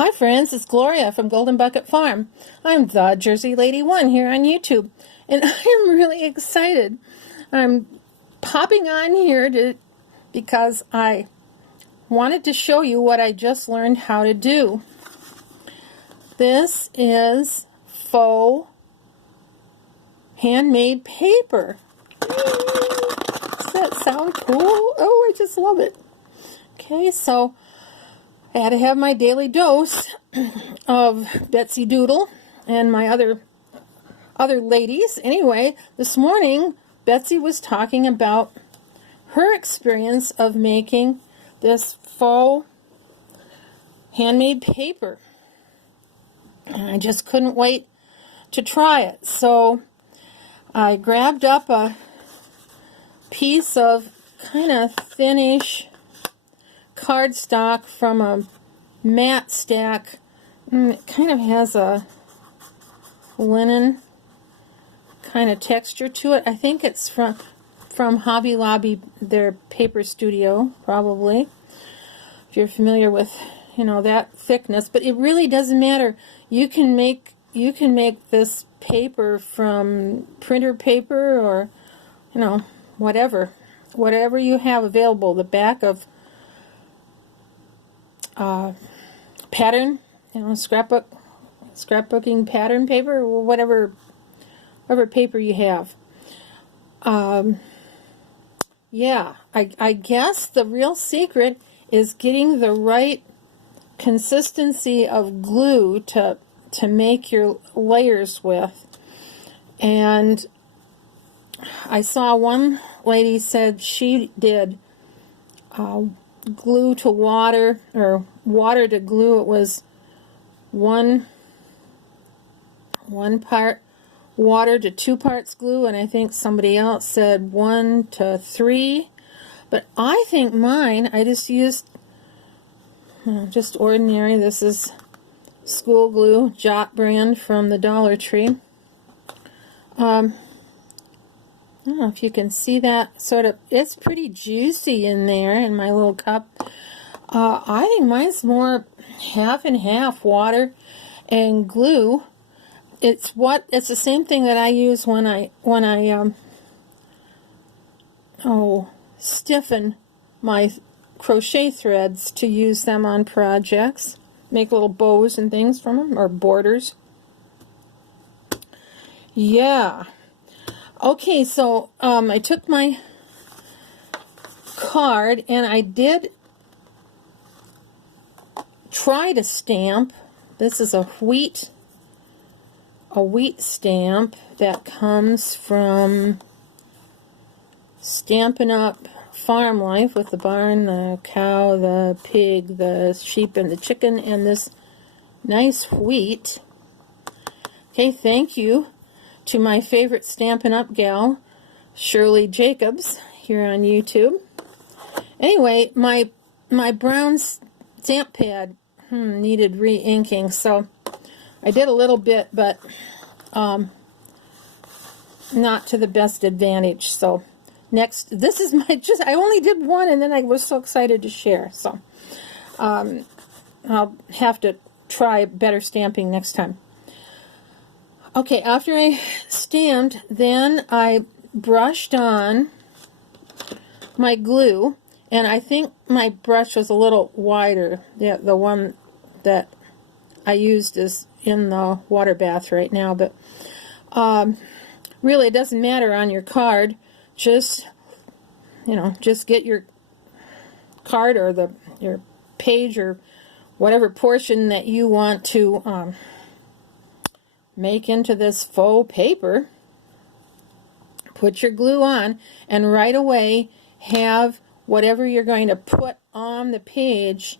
Hi friends, it's Gloria from Golden Bucket Farm. I'm the Jersey Lady 1 here on YouTube, and I am really excited. I'm popping on here because I wanted to show you what I just learned how to do. This is faux handmade paper. Does that sound cool? Oh, I just love it. Okay, so I had to have my daily dose of Betsy Doodle and my other ladies. Anyway, this morning Betsy was talking about her experience of making this faux handmade paper. And I just couldn't wait to try it. So I grabbed up a piece of kind of thinnish cardstock from a mat stack. It kind of has a linen kind of texture to it. I think it's from Hobby Lobby, their paper studio, probably, if you're familiar with, you know, that thickness. But it really doesn't matter. You can make this paper from printer paper, or, you know, whatever you have available. The back of pattern, you know, scrapbooking pattern paper, or whatever paper you have. Yeah, I guess the real secret is getting the right consistency of glue to make your layers with. And I saw one lady said she did glue to water, or water to glue. It was one part water to 2 parts glue, and I think somebody else said 1 to 3. But I think mine, I just used just ordinary. This is school glue, Jot brand from the Dollar Tree. I don't know if you can see that sort of, it's pretty juicy in there in my little cup. I think mine's more half and half water and glue. It's the same thing that I use when I stiffen my crochet threads to use them on projects. Make little bows and things from them, or borders. Yeah. Okay, so I took my card and I did try to stamp. This is a wheat stamp that comes from Stampin' Up! Farm Life, with the barn, the cow, the pig, the sheep, and the chicken, and this nice wheat. Okay, thank you to my favorite Stampin' Up! Gal, Shirley Jacobs, here on YouTube. Anyway, my brown stamp pad needed re-inking, so I did a little bit, but not to the best advantage. So next, this is I only did one, and then I was so excited to share. So I'll have to try better stamping next time. Okay, after I stamped, then I brushed on my glue, and I think my brush was a little wider. The one that I used is in the water bath right now, but really it doesn't matter on your card. Just, you know, just get your card or your page or whatever portion that you want to make into this faux paper. Put your glue on, and right away have whatever you're going to put on the page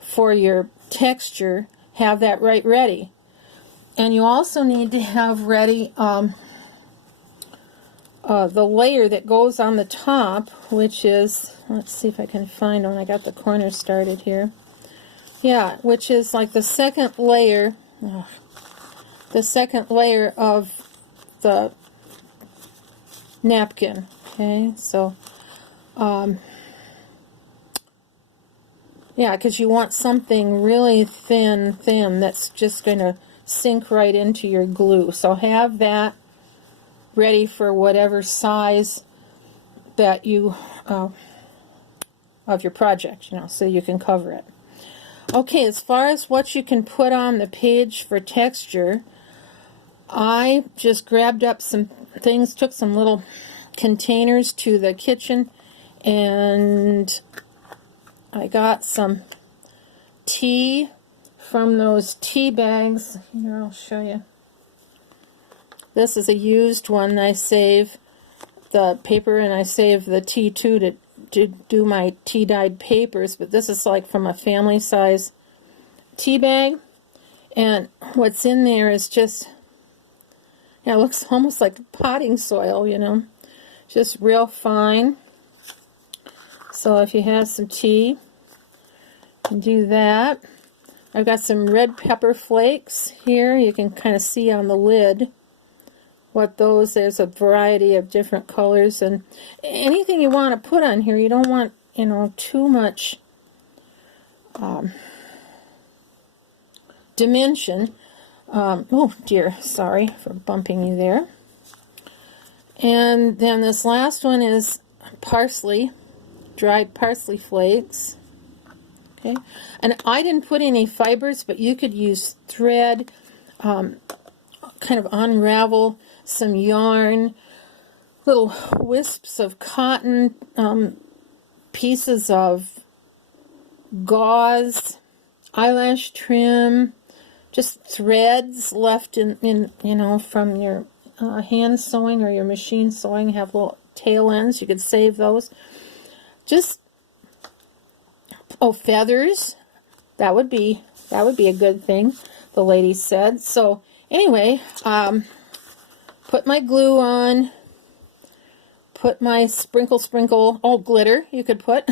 for your texture, have that right ready. And you also need to have ready the layer that goes on the top, which is, let's see if I can find one. I got the corner started here. Yeah, which is like the second layer. The second layer of the napkin. Okay, so Yeah, because you want something really thin that's just going to sink right into your glue. So have that ready for whatever size that you, of your project, you know, so you can cover it. Okay, as far as what you can put on the page for texture, I just grabbed up some things, took some little containers to the kitchen, and I got some tea from those tea bags. Here, I'll show you. This is a used one. I save the paper and I save the tea too to do my tea dyed papers, but this is like from a family size tea bag, and what's in there is just, yeah, it looks almost like potting soil, you know, just real fine. So if you have some tea, you can do that. I've got some red pepper flakes here. You can kind of see on the lid what those, there's a variety of different colors, and anything you want to put on here, you don't want, you know, too much dimension. Oh dear, sorry for bumping you there. And then this last one is parsley, dried parsley flakes. Okay, and I didn't put any fibers, but you could use thread, kind of unravel some yarn, little wisps of cotton, pieces of gauze, eyelash trim, just threads left in you know, from your hand sewing or your machine sewing. Have little tail ends, you could save those. Just, oh, feathers, that would be a good thing, the lady said. So anyway, put my glue on, put my sprinkle, oh, glitter you could put.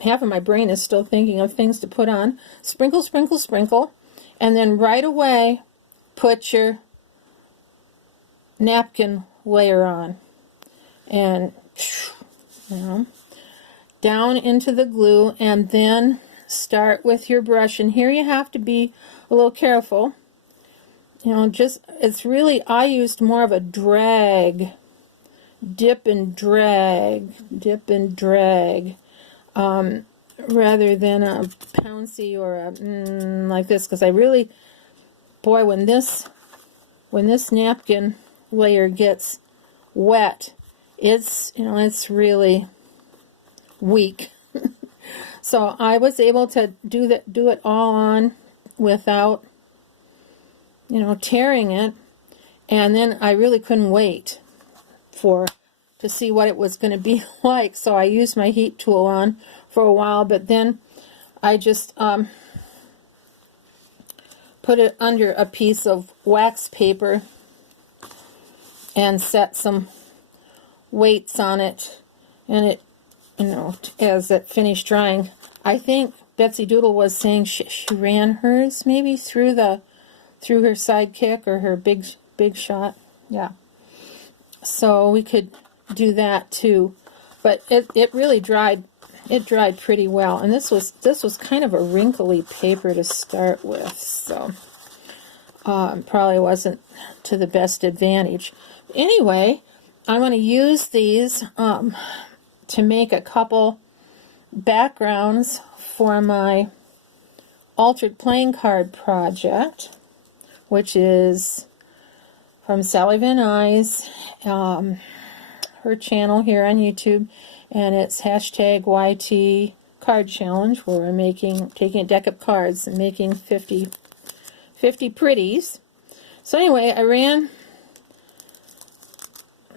Half of my brain is still thinking of things to put on. Sprinkle, sprinkle, sprinkle, and then right away put your napkin layer on, and you know, down into the glue, and then start with your brush. And here you have to be a little careful. You know, just, it's really, I used more of a drag, dip and drag, rather than a pouncy or a like this, because I really, boy, when this napkin layer gets wet, it's, you know, it's really weak. So I was able to do it all on without, you know, tearing it, and then I really couldn't wait to see what it was going to be like. So I used my heat tool on for a while, but then I just put it under a piece of wax paper and set some weights on it, and it, you know, as it finished drying, I think Betsy Doodle was saying she ran hers maybe through her sidekick or her big shot. Yeah. So we could do that too, but it really dried. It dried pretty well, and this was kind of a wrinkly paper to start with, so probably wasn't to the best advantage. Anyway, I'm going to use these to make a couple backgrounds for my altered playing card project, which is from Sally Van Nuys, her channel here on YouTube, and it's hashtag YT Card Challenge, where we're taking a deck of cards and making 50 pretties. So anyway, I ran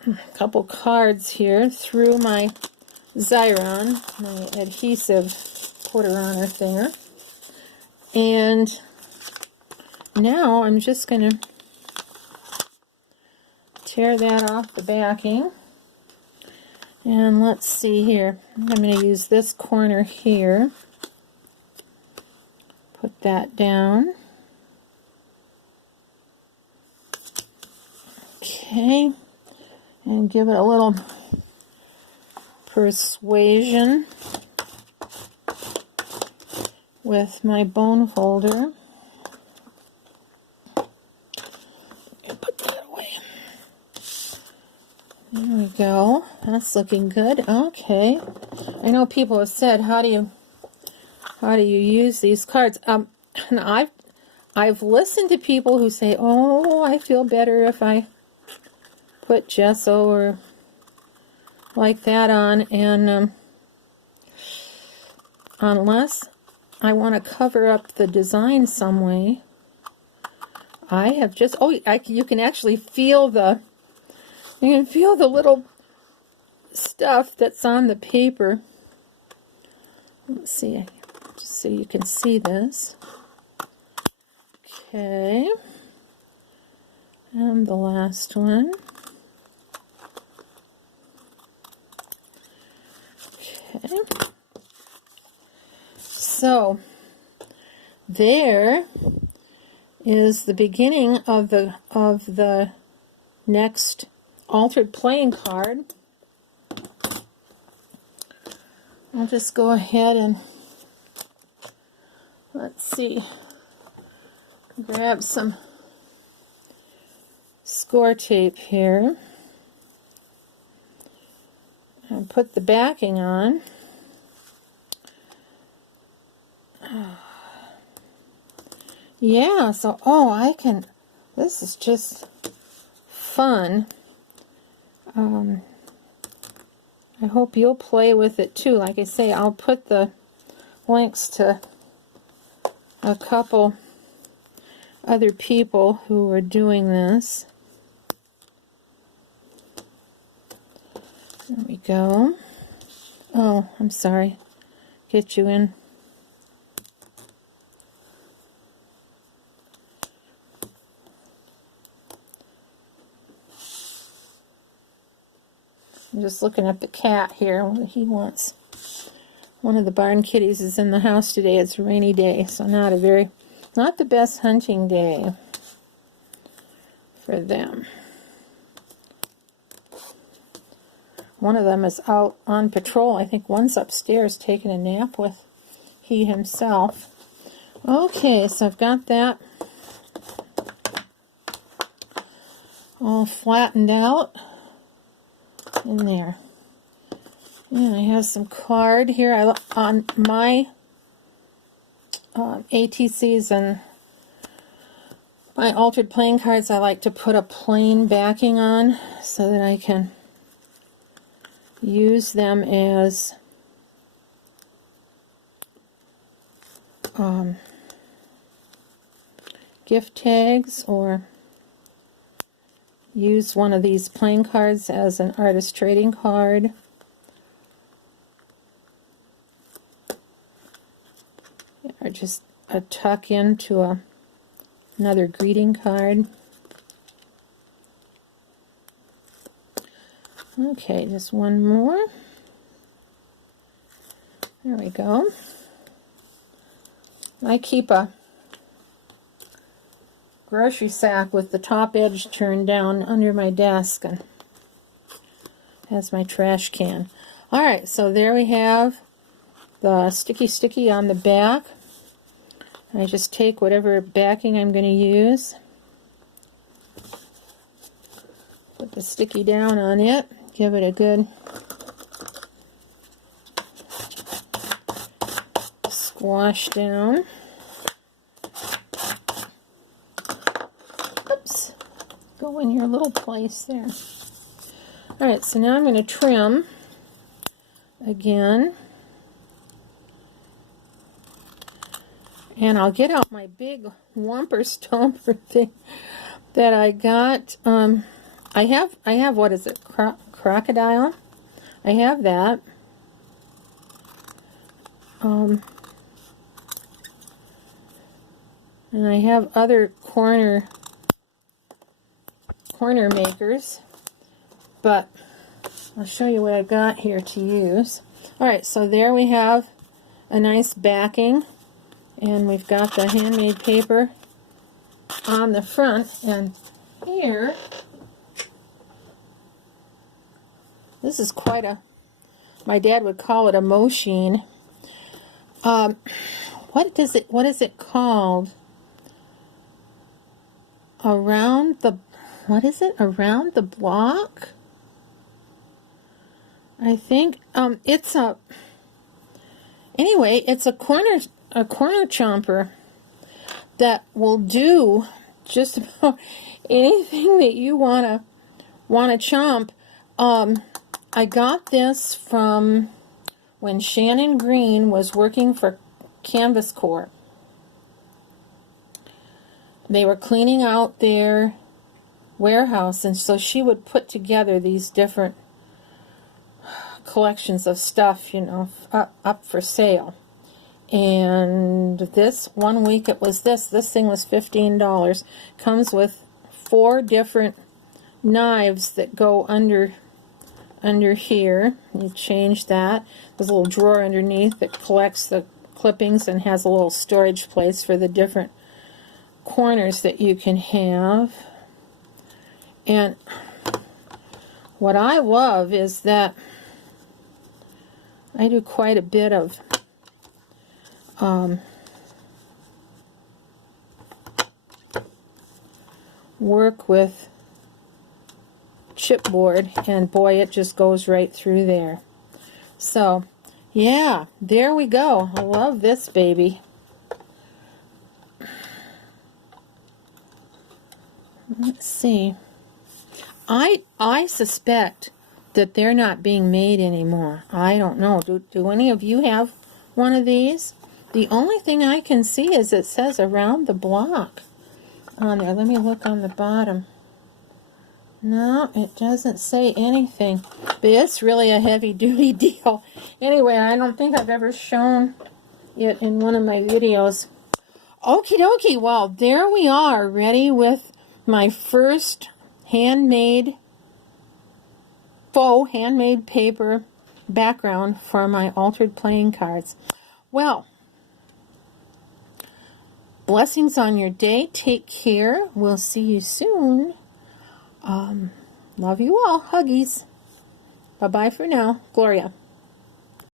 a couple cards here through my Xyron, my adhesive quarter-honor thinner, and now I'm just going to tear that off the backing. And let's see here. I'm going to use this corner here. Put that down. Okay. And give it a little persuasion. with my bone folder. Put that away. There we go. That's looking good. Okay. I know people have said, how do you use these cards? And I've listened to people who say, oh, I feel better if I put gesso or like that on, and unless I want to cover up the design some way, I have just, you can actually feel the little stuff that's on the paper. Let's see, just so you can see this. Okay, and the last one. Okay, so there is the beginning of the next altered playing card. I'll just go ahead and, let's see, grab some score tape here and put the backing on. Yeah, so, I can, this is just fun. I hope you'll play with it too. Like I say, I'll put the links to a couple other people who are doing this. There we go. Oh, I'm sorry. Get you in. I'm just looking at the cat here. He wants, one of the barn kitties is in the house today. It's a rainy day, so not the best hunting day for them. One of them is out on patrol. I think one's upstairs taking a nap with he himself. Okay, so I've got that all flattened out in there. And I have some card here. On my ATCs and my altered playing cards, I like to put a plain backing on so that I can use them as gift tags, or use one of these playing cards as an artist trading card. Or just a tuck into another greeting card. Okay, just one more. There we go. I keep a grocery sack with the top edge turned down under my desk, and has my trash can. Alright, so there we have the sticky on the back. I just take whatever backing I'm going to use, put the sticky down on it, give it a good squash down. Oops, go in your little place there. Alright, so now I'm going to trim again. And I'll get out my big Whomper Stomper thing that I got. I have what is it? Crocodile. I have that. And I have other corner makers, but I'll show you what I've got here to use. Alright, so there we have a nice backing, and we've got the handmade paper on the front, and here, this is quite a, my dad would call it a mo-sheen. what is it called? Around the, what is it? Around the Block? I think, it's a, anyway, it's a corner chomper that will do just about anything that you want to chomp. I got this from when Shannon Green was working for Canvas Corps. They were cleaning out their warehouse, and so she would put together these different collections of stuff, you know, up for sale. And this one week it was this thing was $15. Comes with 4 different knives that go under here. You change that. There's a little drawer underneath that collects the clippings and has a little storage place for the different corners that you can have. And what I love is that I do quite a bit of work with chipboard, and boy, it just goes right through there. So yeah, there we go. I love this baby. Let's see. I suspect that they're not being made anymore. I don't know. Do any of you have one of these? The only thing I can see is it says Around the Block on there. Let me look on the bottom. No, it doesn't say anything. But it's really a heavy-duty deal. Anyway, I don't think I've ever shown it in one of my videos. Okie dokie. Well, there we are, ready with my first faux handmade paper background for my altered playing cards. Well, blessings on your day. Take care. We'll see you soon. Love you all. Huggies. Bye-bye for now. Gloria.